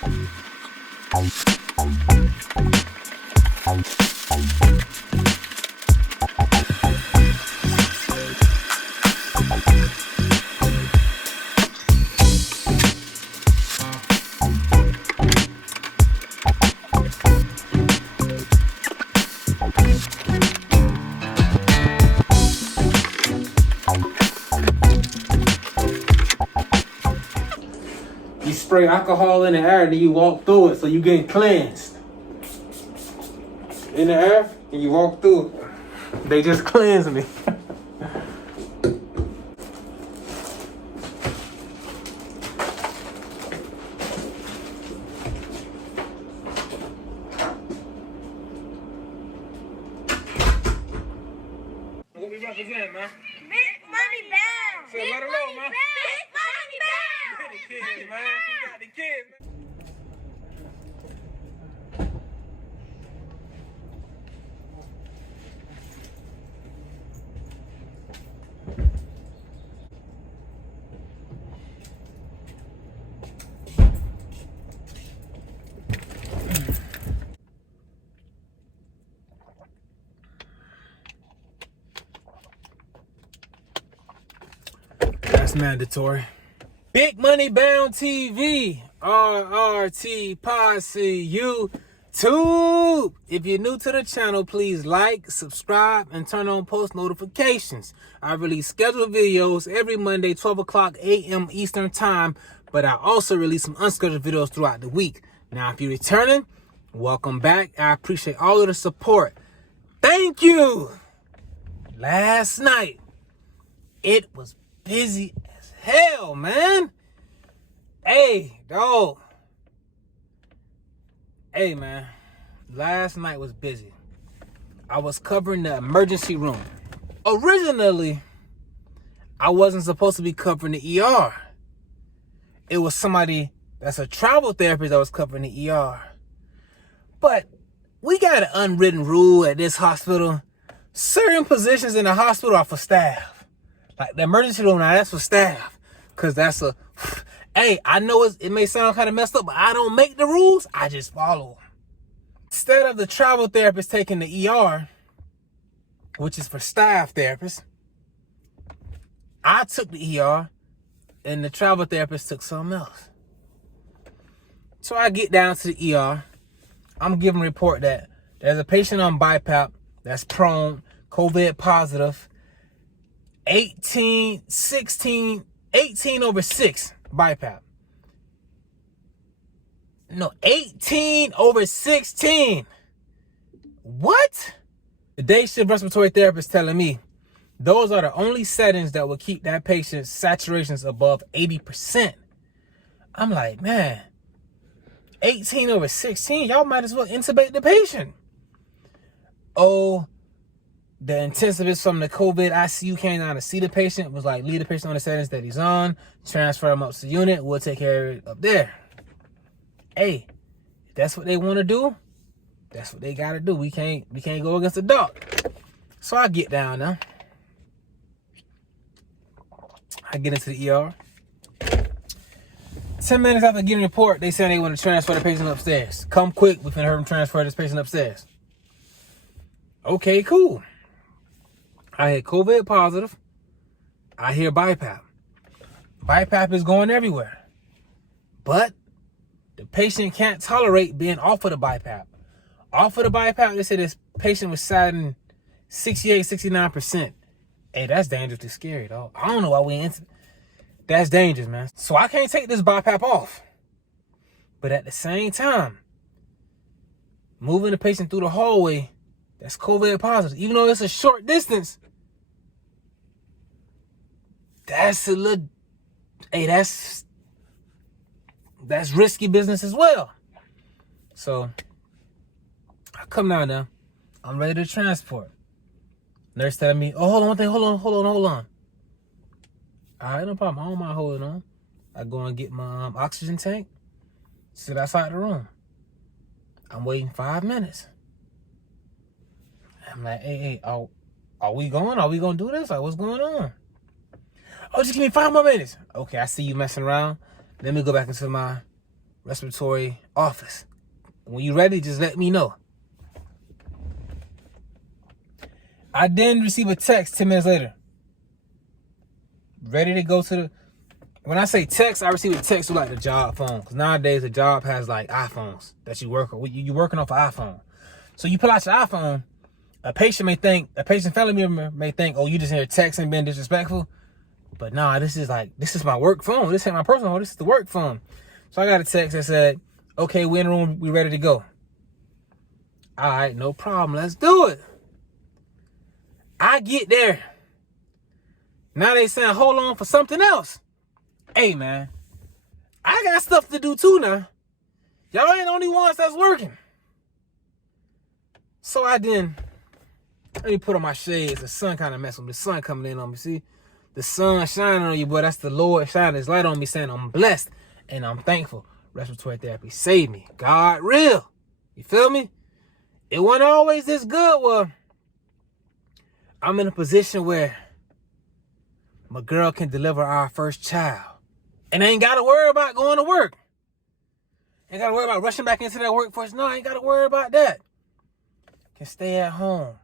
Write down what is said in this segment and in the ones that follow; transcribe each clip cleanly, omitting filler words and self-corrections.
You spray alcohol in the air and then you walk through it, so you getting cleansed. In the air and you walk through it. They just cleanse me. What we represent, man? Big money bound. So let her know, man. Big money bound. The kids, man. We got the kids, man. That's mandatory. Big Money Bound TV, RRT Posse YouTube. If you're new to the channel, please like, subscribe, and turn on post notifications. I release scheduled videos every Monday, 12 o'clock a.m. Eastern Time, but I also release some unscheduled videos throughout the week. Now, if you're returning, welcome back. I appreciate all of the support. Thank you. Last night, it was busy as hell, man. Hey, dog. Hey, man. Last night was busy. I was covering the emergency room. Originally, I wasn't supposed to be covering the ER. It was somebody that's a travel therapist that was covering the ER. But we got an unwritten rule at this hospital. Certain positions in the hospital are for staff. Like the emergency room, now that's for staff. Because that's a... Hey, I know it may sound kind of messed up, but I don't make the rules. I just follow them. Instead of the travel therapist taking the ER, which is for staff therapists, I took the ER and the travel therapist took something else. So I get down to the ER. I'm giving a report that there's a patient on BiPAP that's prone, COVID positive, 18 over 6 BiPAP. No, 18 over 16. What? The day shift respiratory therapist telling me those are the only settings that will keep that patient's saturations above 80%. I'm like, man, 18 over 16, y'all might as well intubate the patient. Oh, the intensivist from the COVID ICU came down to see the patient, was like, leave the patient on the settings that he's on, transfer him up to the unit, we'll take care of it up there. Hey, if that's what they want to do, that's what they got to do. We can't go against the doc. So I get down now. I get into the ER. 10 minutes after getting a report, they said they want to transfer the patient upstairs. Come quick, we finna hurry them transfer this patient upstairs. Okay, cool. I had COVID positive. I hear BiPAP. BiPAP is going everywhere. But the patient can't tolerate being off of the BiPAP. Off of the BiPAP, they said this patient was saturating 68, 69%. Hey, that's dangerously scary, dog. I don't know why we into. That's dangerous, man. So I can't take this BiPAP off. But at the same time, moving the patient through the hallway, that's COVID positive. Even though it's a short distance, that's a little, hey, that's risky business as well. So I come down there. I'm ready to transport. Nurse telling me, oh, hold on one thing, hold on. All right, no problem. I don't mind holding on. I go and get my oxygen tank, sit outside the room. I'm waiting 5 minutes. I'm like, hey, are we going? Are we going to do this? Like, what's going on? Oh, just give me 5 more minutes. Okay, I see you messing around. Let me go back into my respiratory office. When you're ready, just let me know. I then receive a text 10 minutes later. Ready to go to the... When I say text, I receive a text with like the job phone. Because nowadays, the job has like iPhones that you work on. You're working off an iPhone. So you pull out your iPhone, a patient family member may think, oh, you just hear texting being disrespectful. But nah, this is my work phone. This ain't my personal phone. This is the work phone. So I got a text that said, okay, we're in the room. We ready to go. All right, no problem. Let's do it. I get there. Now they saying, hold on for something else. Hey, man, I got stuff to do too now. Y'all ain't the only ones that's working. So let me put on my shades. The sun kind of messing with me. The sun coming in on me, see? The sun shining on you, boy. That's the Lord shining his light on me, saying I'm blessed and I'm thankful. Respiratory therapy saved me. God real. You feel me? It wasn't always this good. Well, I'm in a position where my girl can deliver our first child. And I ain't got to worry about going to work. Ain't got to worry about rushing back into that workforce. No, I ain't got to worry about that. Can stay at home,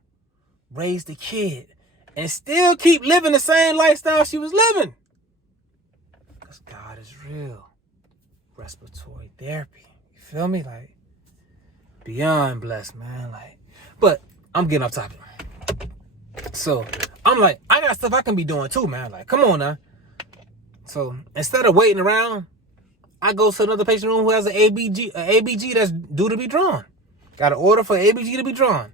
raise the kid, and still keep living the same lifestyle she was living. Because God is real. Respiratory therapy. You feel me? Like, beyond blessed, man. Like, but I'm getting off topic. So, I'm like, I got stuff I can be doing too, man. Like, come on now. So, instead of waiting around, I go to another patient room who has an ABG that's due to be drawn. Got an order for ABG to be drawn.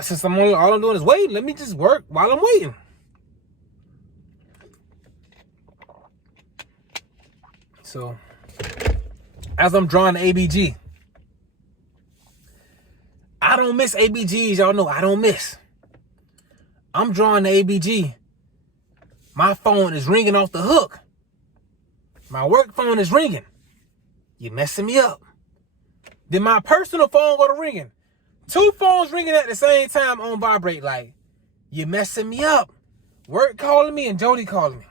Since all I'm doing is waiting, let me just work while I'm waiting. So, as I'm drawing the ABG, I don't miss ABGs. Y'all know I don't miss. I'm drawing the ABG. My phone is ringing off the hook. My work phone is ringing. You messing me up. Then my personal phone go to ringing. 2 phones ringing at the same time on vibrate. Like, you messing me up. Work calling me and Jody calling me.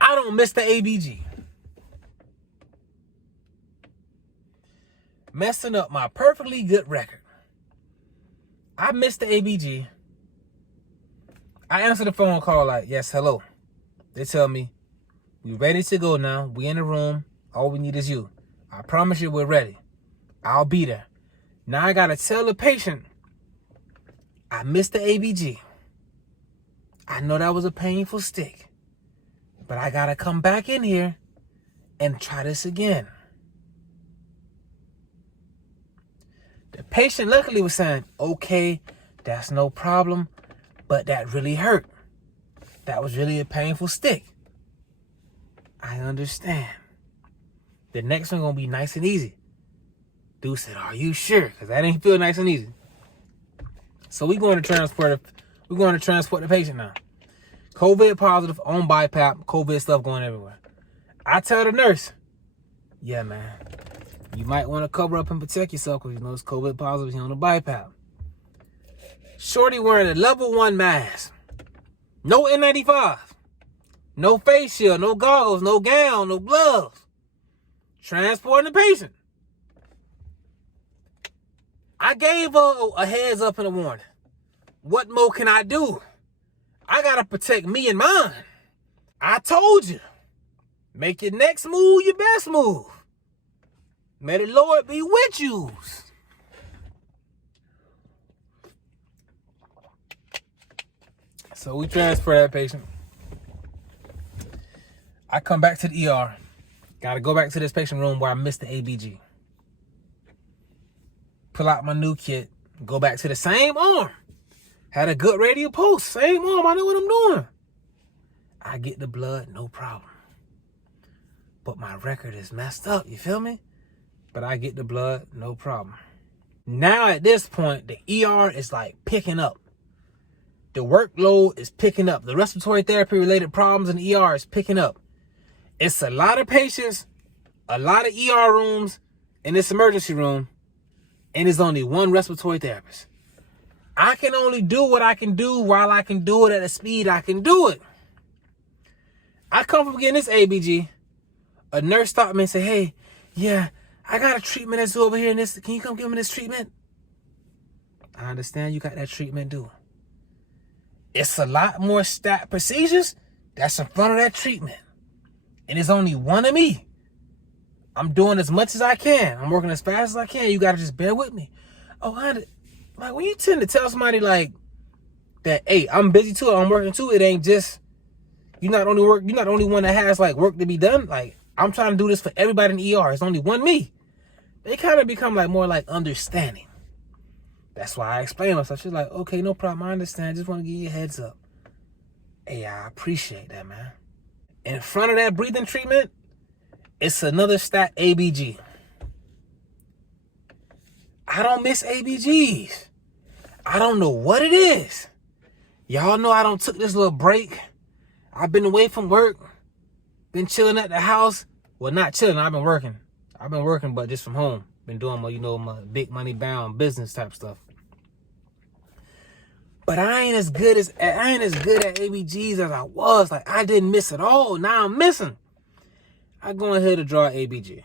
I don't miss the ABG. Messing up my perfectly good record. I missed the ABG. I answer the phone call like, yes, hello. They tell me, we ready to go now. We in the room. All we need is you. I promise you we're ready. I'll be there. Now I got to tell the patient, I missed the ABG. I know that was a painful stick, but I got to come back in here and try this again. The patient luckily was saying, okay, that's no problem. But that really hurt. That was really a painful stick. I understand. The next one gonna be nice and easy. Dude said, are you sure? Because that ain't feel nice and easy. So we're going to transport the patient now. COVID positive on BiPAP, COVID stuff going everywhere. I tell the nurse, yeah, man, you might want to cover up and protect yourself because you know it's COVID positive here on the BiPAP. Shorty wearing a level 1 mask. No N95. No face shield, no goggles, no gown, no gloves. Transporting the patient. I gave her a heads up and a warning. What more can I do? I gotta protect me and mine. I told you. Make your next move your best move. May the Lord be with you. So we transfer that patient. I come back to the ER. Gotta go back to this patient room where I missed the ABG. Pull out my new kit. Go back to the same arm. Had a good radial pulse. Same arm. I know what I'm doing. I get the blood, no problem. But my record is messed up. You feel me? But I get the blood, no problem. Now at this point, the ER is like picking up. The workload is picking up. The respiratory therapy related problems in the ER is picking up. It's a lot of patients, a lot of ER rooms in this emergency room, and there's only one respiratory therapist. I can only do what I can do while I can do it at the speed I can do it. I come from getting this ABG. a nurse stopped me and said, hey, yeah, I got a treatment that's over here in this. Can you come give me this treatment? I understand you got that treatment due. It's a lot more stat procedures that's in front of that treatment. And it's only one of me. I'm doing as much as I can. I'm working as fast as I can. You got to just bear with me. Oh, like when you tend to tell somebody like that, hey, I'm busy too, I'm working too, it ain't just, you're not the only one that has like work to be done. Like, I'm trying to do this for everybody in the ER. It's only one me. They kind of become like more like understanding. That's why I explain myself. She's like, okay, no problem. I understand. Just want to give you a heads up. Hey, I appreciate that, man. In front of that breathing treatment, it's another stat, ABG. I don't miss ABGs. I don't know what it is. Y'all know I don't took this little break. I've been away from work. Been chilling at the house. Well, not chilling. I've been working. But just from home. Been doing my big money bound business type stuff. But I ain't as good at ABGs as I was. Like, I didn't miss it all. Now I'm missing. I go ahead to draw ABG.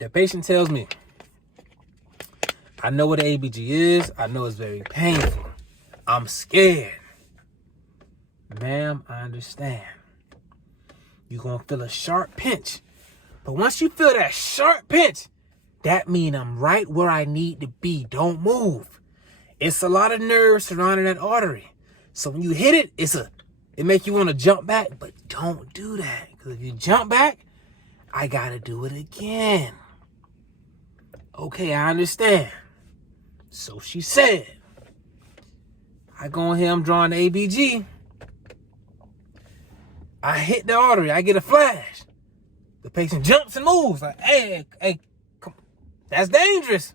The patient tells me, I know what an ABG is. I know it's very painful. I'm scared. Ma'am, I understand. You're going to feel a sharp pinch. But once you feel that sharp pinch, that means I'm right where I need to be. Don't move. It's a lot of nerves surrounding that artery. So when you hit it, it make you want to jump back, but don't do that. Because if you jump back, I got to do it again. Okay, I understand. So she said. I go in here, I'm drawing the ABG. I hit the artery, I get a flash. The patient jumps and moves. Like, hey, come, that's dangerous.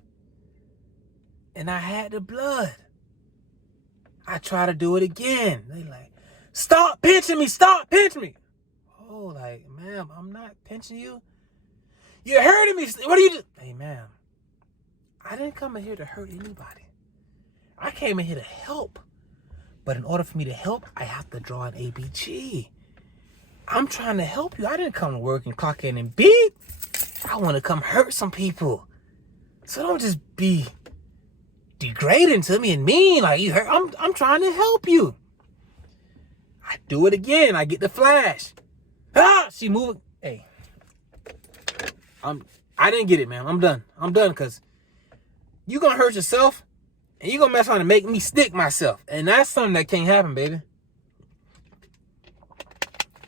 And I had the blood. I try to do it again. They like, stop pinching me, stop pinching me. Oh, like, ma'am, I'm not pinching you. You're hurting me. What are you doing? Hey, ma'am, I didn't come in here to hurt anybody. I came in here to help. But in order for me to help, I have to draw an ABG. I'm trying to help you. I didn't come to work and clock in and beep. I want to come hurt some people. So don't just be degrading to me and mean like you hurt. I'm trying to help you. I do it again. I get the flash. Ah, she moving. Hey, I didn't get it, man. I'm done because you gonna hurt yourself and you gonna mess around and make me stick myself. And that's something that can't happen, baby.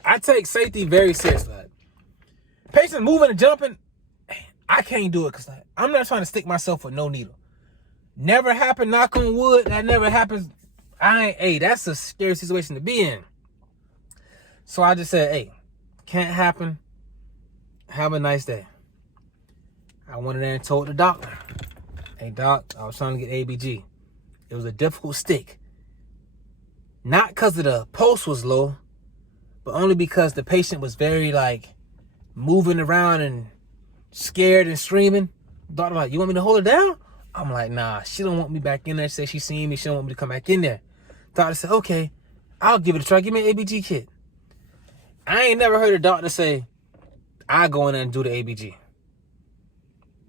I take safety very seriously. Patient moving and jumping, I can't do it because I'm not trying to stick myself with no needle. Never happened, knock on wood. That never happens. That's a scary situation to be in. So I just said, hey, can't happen. Have a nice day. I went in there and told the doctor, hey, doc, I was trying to get ABG. It was a difficult stick. Not because of the pulse was low, but only because the patient was very, like, moving around and scared and screaming. Doctor like, you want me to hold her down? I'm like, nah, she don't want me back in there. She said she seen me. She don't want me to come back in there. Doctor said, okay, I'll give it a try. Give me an ABG kit. I ain't never heard a doctor say, I go in there and do the ABG.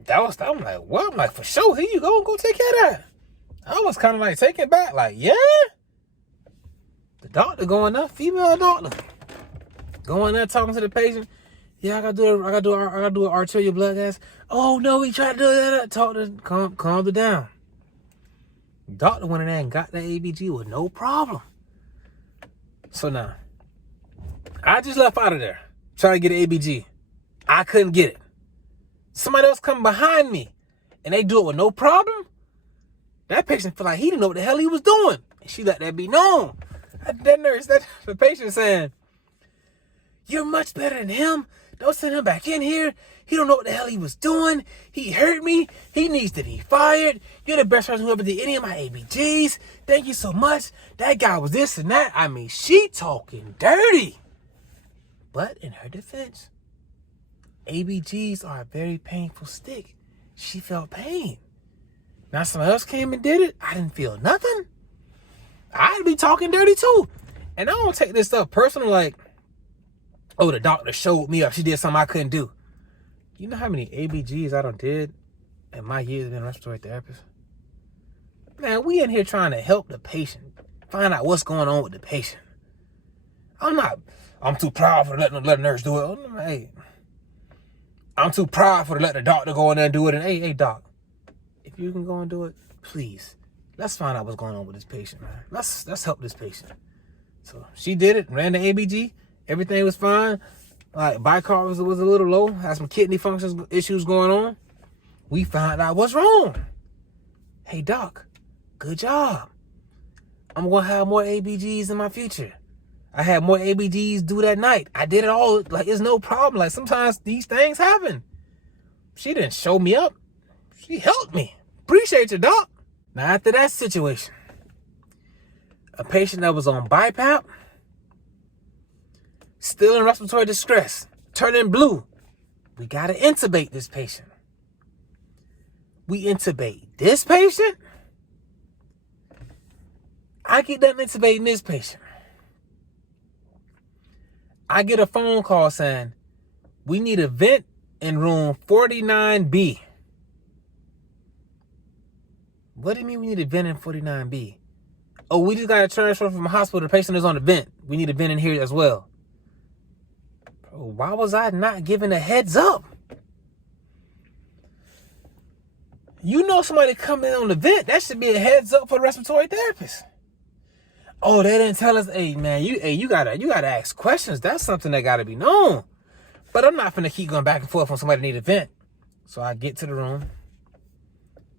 I'm like, what? I'm like, for sure, here you go take care of that. I was kind of like taken back, like, yeah? The doctor going there, female doctor. Going there talking to the patient. Yeah, I gotta do an arterial blood gas. Oh no, he tried to do that. Talk to calm her down. Doctor went in there and got that ABG with no problem. So now, I just left out of there trying to get an ABG. I couldn't get it. Somebody else come behind me and they do it with no problem. That patient feel like he didn't know what the hell he was doing. And she let that be known. The patient saying, you're much better than him. Don't send him back in here. He don't know what the hell he was doing. He hurt me. He needs to be fired. You're the best person who ever did any of my ABGs. Thank you so much. That guy was this and that. I mean, she talking dirty. But in her defense, ABGs are a very painful stick. She felt pain. Now somebody else came and did it. I didn't feel nothing. I'd be talking dirty too. And I don't take this stuff personal like, Oh, the doctor showed me up. She did something I couldn't do. You know how many ABGs I done did in my years of being a respiratory therapist? Man, we in here trying to help the patient. Find out what's going on with the patient. I'm too proud for letting the nurse do it. Hey, I'm too proud for to let the doctor go in there and do it. And hey, doc, if you can go and do it, please, let's find out what's going on with this patient, man. Let's help this patient. So she did it, ran the ABG, everything was fine. Like bicarb was a little low, had some kidney function issues going on. We found out what's wrong. Hey doc, good job. I'm gonna have more ABGs in my future. I had more ABGs due that night. I did it all, like it's no problem. Like sometimes these things happen. She didn't show me up. She helped me. Appreciate you, doc. Now after that situation, a patient that was on BiPAP, still in respiratory distress, turning blue. We gotta intubate this patient. We intubate this patient. I get done intubating this patient. I get a phone call saying, we need a vent in room 49B. What do you mean we need a vent in 49B? Oh, we just got a transfer from a hospital. The patient is on the vent. We need a vent in here as well. Bro, why was I not given a heads up? You know somebody coming in on the vent. That should be a heads up for the respiratory therapist. Oh, they didn't tell us. Hey, man, you gotta ask questions. That's something that gotta be known. But I'm not finna keep going back and forth when somebody need a vent. So I get to the room,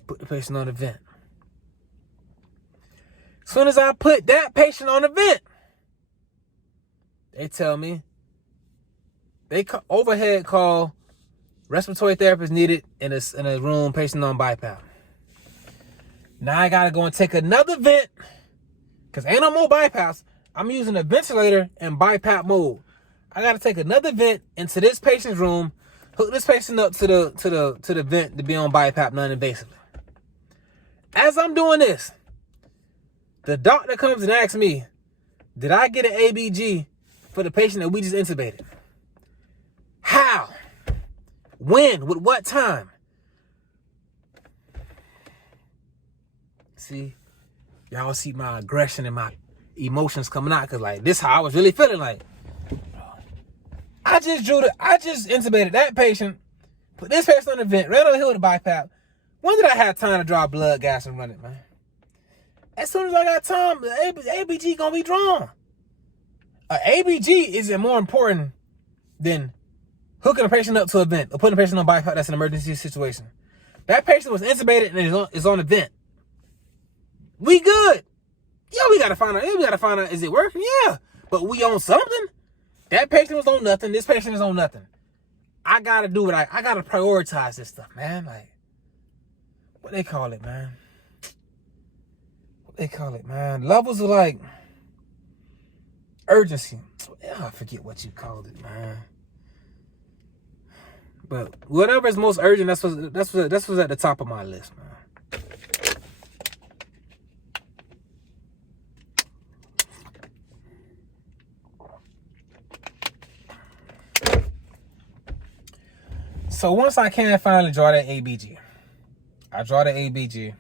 put the patient on the vent. As soon as I put that patient on the vent, they tell me overhead call, respiratory therapist needed in a room, patient on BiPAP. Now I gotta go and take another vent. Because ain't no more BiPAPs. I'm using a ventilator in BiPAP mode. I got to take another vent into this patient's room, hook this patient up to the vent to be on BiPAP non-invasively. As I'm doing this, the doctor comes and asks me, did I get an ABG for the patient that we just intubated? How? When? With what time? See? Y'all see my aggression and my emotions coming out, because like this how I was really feeling. Like I just intubated that patient, put this patient on the vent, ran on the hill with a BiPAP. When did I have time to draw blood gas and run it, man? As soon as I got time, the ABG gonna be drawn. An ABG isn't more important than hooking a patient up to a vent or putting a patient on BiPAP that's an emergency situation. That patient was intubated and is on the vent. We good. Yeah, we gotta find out, is it working? Yeah. But we on something. That patient was on nothing. This patient is on nothing. I gotta do what I gotta prioritize this stuff, man. Like, what they call it, man? What they call it, man? Levels of like urgency. I forget what you called it, man. But whatever is most urgent, that's what's at the top of my list, man. So once I can finally draw that ABG, I draw the ABG,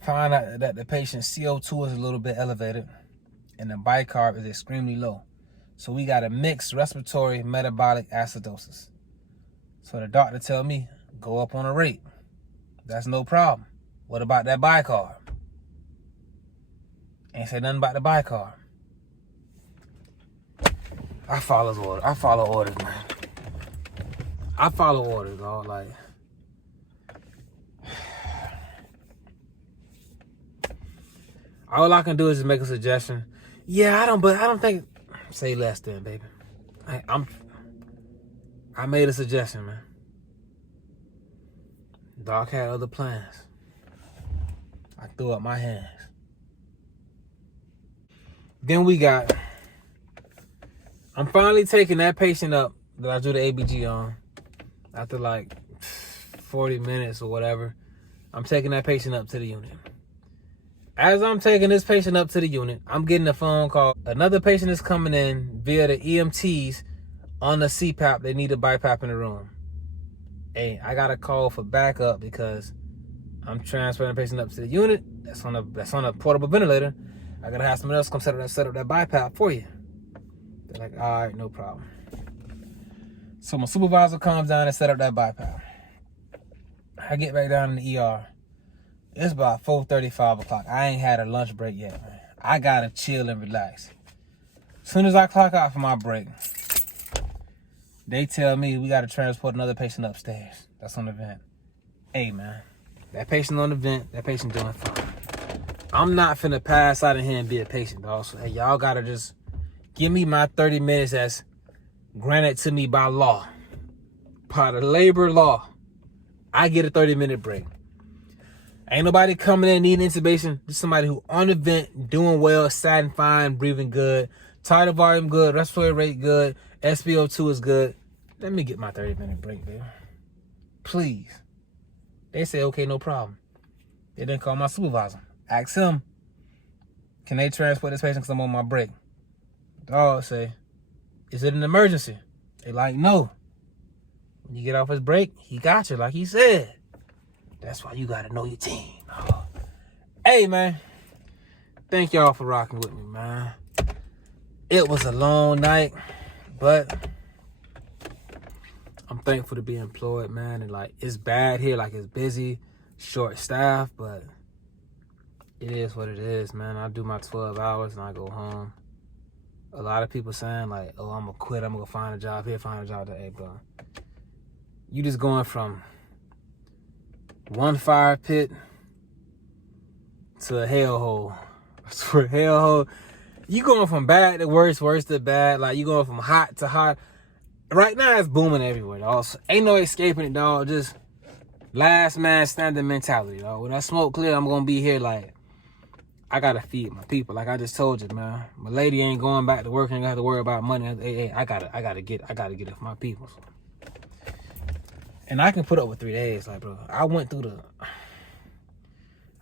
find out that the patient's CO2 is a little bit elevated and the bicarb is extremely low. So we got a mixed respiratory metabolic acidosis. So the doctor tell me, go up on a rate. That's no problem. What about that bicarb? Ain't say nothing about the bicarb. I follow orders, man. I follow orders, dog. Like, all I can do is just make a suggestion. Yeah, I don't think. Say less then, baby. I made a suggestion, man. Doc had other plans. I threw up my hands. Then I'm finally taking that patient up that I drew the ABG on. After like 40 minutes or whatever, I'm taking that patient up to the unit. As I'm taking this patient up to the unit, I'm getting a phone call. Another patient is coming in via the EMTs on the CPAP. They need a BiPAP in the room. Hey, I got a call for backup because I'm transferring the patient up to the unit. That's on a portable ventilator. I gotta have someone else come set up that BiPAP for you. They're like, all right, no problem. So my supervisor comes down and set up that BiPAP. I get back down in the ER. It's about 4:30, 5 o'clock. I ain't had a lunch break yet, man. I gotta chill and relax. As soon as I clock out for my break, they tell me we gotta transport another patient upstairs. That's on the vent. Hey, man, that patient on the vent, that patient doing fine. I'm not finna pass out in here and be a patient, dog. So, hey, y'all gotta just give me my 30 minutes that's granted to me by law. By the labor law. I get a 30-minute break. Ain't nobody coming in needing intubation. Just somebody who on the vent, doing well, satin fine, breathing good, tidal volume good, respiratory rate good, SpO2 is good. Let me get my 30-minute break, baby. Please. They say, okay, no problem. They didn't call my supervisor. Ask him, can they transport this patient because I'm on my break? Dog say, is it an emergency? They like, no. When you get off his break, he got you, like he said. That's why you gotta know your team. Oh. Hey, man. Thank y'all for rocking with me, man. It was a long night, but I'm thankful to be employed, man. And like, it's bad here, like it's busy, short staff, but it is what it is, man. I do my 12 hours and I go home. A lot of people saying like, oh, I'm gonna quit, I'm gonna find a job here, find a job there. Hey, bro, you just going from one fire pit to a hellhole. To a hellhole. You going from bad to worse, worse to bad. Like, you going from hot to hot. Right now, it's booming everywhere, dog. So ain't no escaping it, dog. Just last man standing mentality, dog. When that smoke clear, I'm gonna be here like, I gotta feed my people. Like I just told you, man. My lady ain't going back to work. Ain't gonna have to worry about money. Hey, I gotta get it for my people. And I can put up with 3 days, like, bro. I went through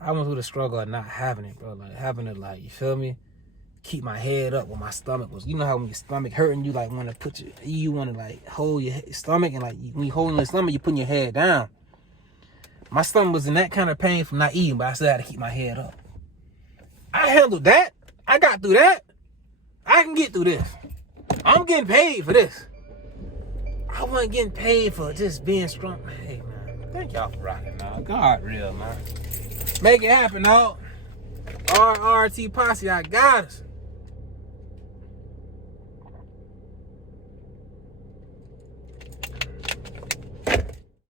the struggle of not having it, bro. Like having it, like, you feel me? Keep my head up when my stomach was. You know how when your stomach hurting, you like want to you want to like hold your stomach, and like when you holding the stomach, you putting your head down. My stomach was in that kind of pain from not eating, but I still had to keep my head up. I handled that. I got through that. I can get through this. I'm getting paid for this. I wasn't getting paid for just being strong. Hey, man. Thank y'all for rocking, man. God real, man. Make it happen, dog. RRT Posse, I got us.